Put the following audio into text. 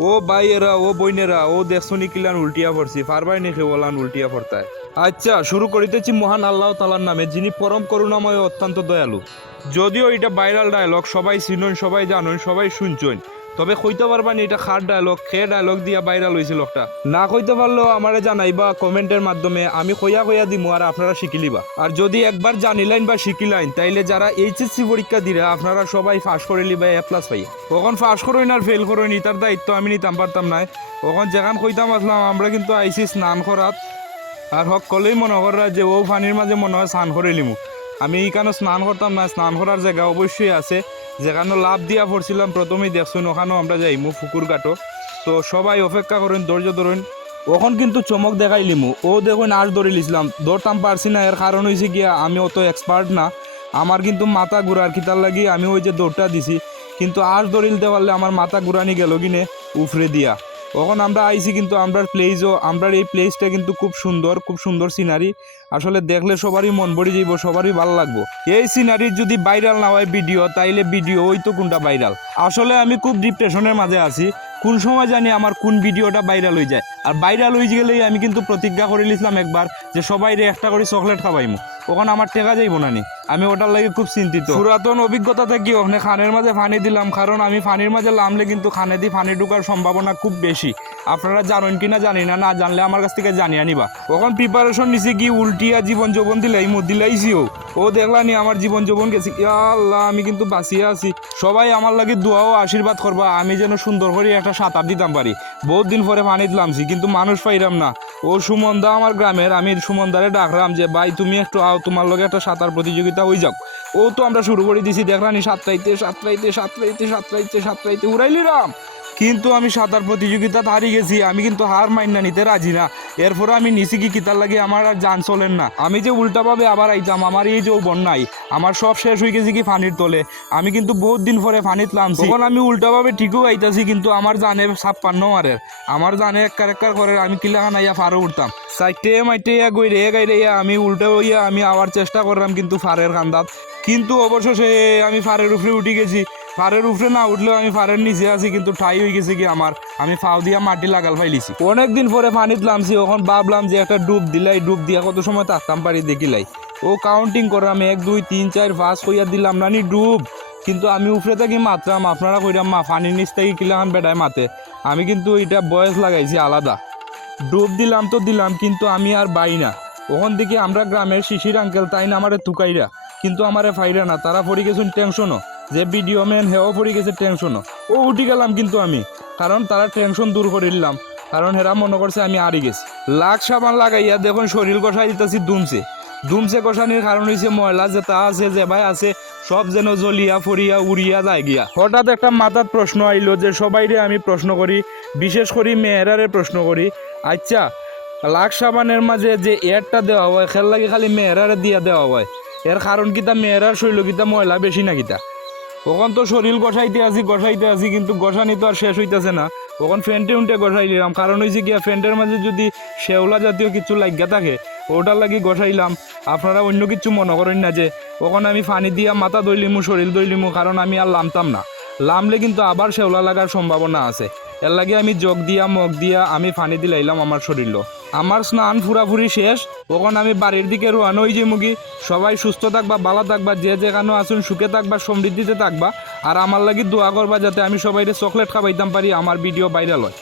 ও বাইয়েরা ও বইনেরা ও দেখছনি কিলান উল্টিয়া পড়ছি ফারবাই নাকি ওলান উল্টিয়া পড়তায়। আচ্ছা শুরু করিতেছি মহান আল্লাহ তালার নামে, যিনি পরম করুণাময়, অত্যন্ত দয়ালু। যদিও এটা ভাইরাল ডায়লগ সবাই চিনন, সবাই জানন, সবাই শুনছন। তবে কইতে পারবানি এটা খার ডায়লগ খে ডায়লগ দিয়া ভাইরাল হয়েছিল একটা না কইতে পারলেও আমারে জানাইবা কমেন্টের মাধ্যমে, আমি কইয়া কইয়া দিমু আর আপনারা শিখিলিবা আর যদি একবার জানিলাইন বা শিখিলাইন, তাইলে যারা এইচএসসি পরীক্ষা দিলে আপনারা সবাই ফাঁস করে লিবা এ প্লাস পাই কখন ফাঁস করইন আর ফেল করইন তার দায়িত্ব আমি নিতাম, পারতাম নাই কখন যেখান কইতাম আসলাম, আমরা কিন্তু আইসি স্নান করাত। আর সকলেই মনে করা যে ও পানির মাঝে মনে হয় স্নান করে লিমু আমি এইখানে স্নান করতাম না? স্নান করার জায়গা অবশ্যই আছে। যেখানে লাভ দিয়া পড়ছিলাম, প্রথমেই দেখছুন, ওখানেও আমরা যাইমু ফুকুর কাটো তো সবাই অপেক্ষা করেন, ধৈর্য ধরেন। ওখন কিন্তু চমক দেখাইলিমু ও দেখুন আর ধরে লিছিলাম। ধরতাম পারছি না, এর কারণ হয়েছে গিয়া, আমি অত এক্সপার্ট না। আমার কিন্তু মাথা ঘুরার কিতার লাগি, আমি ওই যে দৌড়টা দিছি। কিন্তু আর ধরিলতে দেওয়ালে আমার মাথা ঘুরানি গেল কিনে, উফরে দিয়া। তখন আমরা আইছি কিন্তু আমরা প্লেসও আমরা এই প্লেসটা কিন্তু খুব সুন্দর খুব সুন্দর সিনারি আসলে দেখলে সবারই মন ভরে যাইব, সবারই ভালো লাগবো। এই সিনারির যদি ভাইরাল না হয় ভিডিও তাইলে ভিডিও ওই তো কোনটা ভাইরাল আসলে আমি খুব ডিপ্রেশনের মাঝে আছি। কোন সময় জানি আমার কোন ভিডিওটা ভাইরাল হয়ে যায়। আর ভাইরাল হয়ে গেলেই আমি কিন্তু প্রতিজ্ঞা করে নিয়েছিলাম একবার যে সবাই রে একটা করে চকলেট খাওয়াইমু। ওখানে আমার টেকা যাইব না নি। আমি ওটার লাগে খুব চিন্তিত। পুরাতন অভিজ্ঞতা থেকে ওখানে খানের মাঝে ফানি দিলাম, কারণ আমি ফানির মাঝে নামলে কিন্তু খানে দিয়ে ফানি ঢুকার সম্ভাবনা খুব বেশি। আপনারা জানেন কিনা জানি না না জানলে আমার কাছ থেকে জানিয়ে নিবা তখন প্রিপারেশন নিছি কি উল্টিয়া জীবন যৌবন দিলাই মো দিলাইছিও ও। ও দেখলানি আমার জীবন যৌবন গেছি আল্লাহ, আমি কিন্তু বাঁচিয়ে আছি। সবাই আমার লাগে দোয়াও আশীর্বাদ করবা, আমি যেন সুন্দর করে একটা সাঁতার দিতাম পারি। বহুত দিন পরে পানি দিলামছি কিন্তু মানুষ পাইরাম না। ও সুমনদা আমার গ্রামের, আমি সুমনদারে ডাকলাম যে, ভাই, তুমি একটু আও, তোমার লগে একটা সাঁতার প্রতিযোগিতা হয়ে যাও ও তো আমরা শুরু করে দিছি দেখলানি সাতটাইতে সাতটাইতে সাতটাইতে সাতটাইতে সাতটাইতে উড়াইলি রাম কিন্তু আমি সাঁতার প্রতিযোগিতা হারিয়ে গেছি, আমি কিন্তু হার মাইনা নিতে রাজি না। এরপরে আমি নিচে কি কিতার লাগে আমার আর যান চলেন না। আমি যে উল্টাভাবে আবার আইতাম আমার এই যে বন্যাই আমার সব শেষ হয়ে গেছে কি ফানির তলে। আমি কিন্তু বহুত দিন পরে ফানিত লামছি তখন আমি উল্টাভাবে ঠিকও আইতাছি কিন্তু আমার জানে ছাপ্পান্ন মারের। আমার জানে এককার এককার করে আমি কিলাখান আইয়া ফারও উঠতাম। সাইটে মাইটে ইয়া গই রে গাই রে আমি উল্টা হইয়া আমি আবার চেষ্টা করলাম কিন্তু ফারের কান্দাত কিন্তু অবশেষে আমি ফারের উপরে উঠে গেছি। ফারের উপরে না উঠলেও আমি ফারের নিচে আছি, কিন্তু ঠাই হয়ে গেছে কি আমার। আমি ফাও দিয়া মাটি লাগাল ফাইলিছি। অনেকদিন পরে পানিত লামছি, ওখন ভাবলাম যে একটা ডুব দিলাই, ডুব দিয়া কত সময় থাকতাম পারি দেখিলাই। ও কাউন্টিং করলাম এক, দুই, তিন, চার, পাঁচ কইয়া দিলাম, নানি, ডুব। কিন্তু আমি উপরে থাকি মাত্রাম, আপনারা কইরাম, মা পানির নিচ থেকে কিলাখান বেটায় মাতে। আমি কিন্তু এটা বয়স লাগাইছি আলাদা। ডুব দিলাম তো দিলাম, কিন্তু আমি আর বাই না। ওখান থেকে আমরা গ্রামের শিশির আঙ্কেল তাই না আমারে তুকাইরা কিন্তু আমারে ফাইরা না, তারা পড়ে গেছেন টেনশনও। যে ভিডিও ম্যান হেও পড়ে গেছে টেনশনও ও। উঠি গেলাম কিন্তু আমি। কারণ তারা টেনশন দূর করে দিলাম কারণ হেরা মনে করছে আমি আরি গেছি। লাখ সাবান লাগাইয়া দেখুন শরীর কষাই দিতেছি দুমছে। দুমছে কষানির কারণ হয়েছে ময়লা যেটা আছে, যে ভাই আছে, সব যেন জ্বলিয়া ফরিয়া উড়িয়া যায় গিয়া। হঠাৎ একটা মাথার প্রশ্ন আইলো যে সবাইরে আমি প্রশ্ন করি, বিশেষ করি মেয়েরারে প্রশ্ন করি। আচ্ছা লাখ সাবানের মাঝে যে এয়ারটা দেওয়া হয় খেল লাগে খালি মেয়েরারে দিয়া দেওয়া হয়। এর কারণ কিতা মেয়েরার শৈল কিতা ময়লা বেশি না কিতা? তখন তো শরীর গসাইতে আছি গসাইতে আছি, কিন্তু গসানি তো আর শেষ হইতেছে না। তখন ফ্যান্টে উন্টে গসাই নিলাম কারণ হয়েছে গিয়া ফ্যান্টের মাঝে যদি শেওলা জাতীয় কিছু লাগিয়া থাকে, ওটার লাগি গসাইলাম। আপনারা অন্য কিছু মনে করেন না যে তখন আমি পানি দিয়া মাথা দইলিমু শরীর দইলিমু কারণ আমি আর লামতাম না। লামলে কিন্তু আবার শেওলা লাগার সম্ভাবনা আছে। এর লাগে আমি যোগ দিয়া, মগ দিয়া আমি পানি দিলাইলাম আমার শরীর আমার স্নান ফুরাফুরি শেষ, তখন আমি বাড়ির দিকে রোয়ানো হয়ে যে মুগি। সবাই সুস্থ থাকবা, ভালো থাকবা, যে যেখানে আসুন সুখে থাকবা, সমৃদ্ধিতে থাকবা। আর আমার লাগি দোয়া করবা যাতে আমি সবাইরে চকলেট খাবাইতাম পারি, আমার ভিডিও ভাইরাল হয়।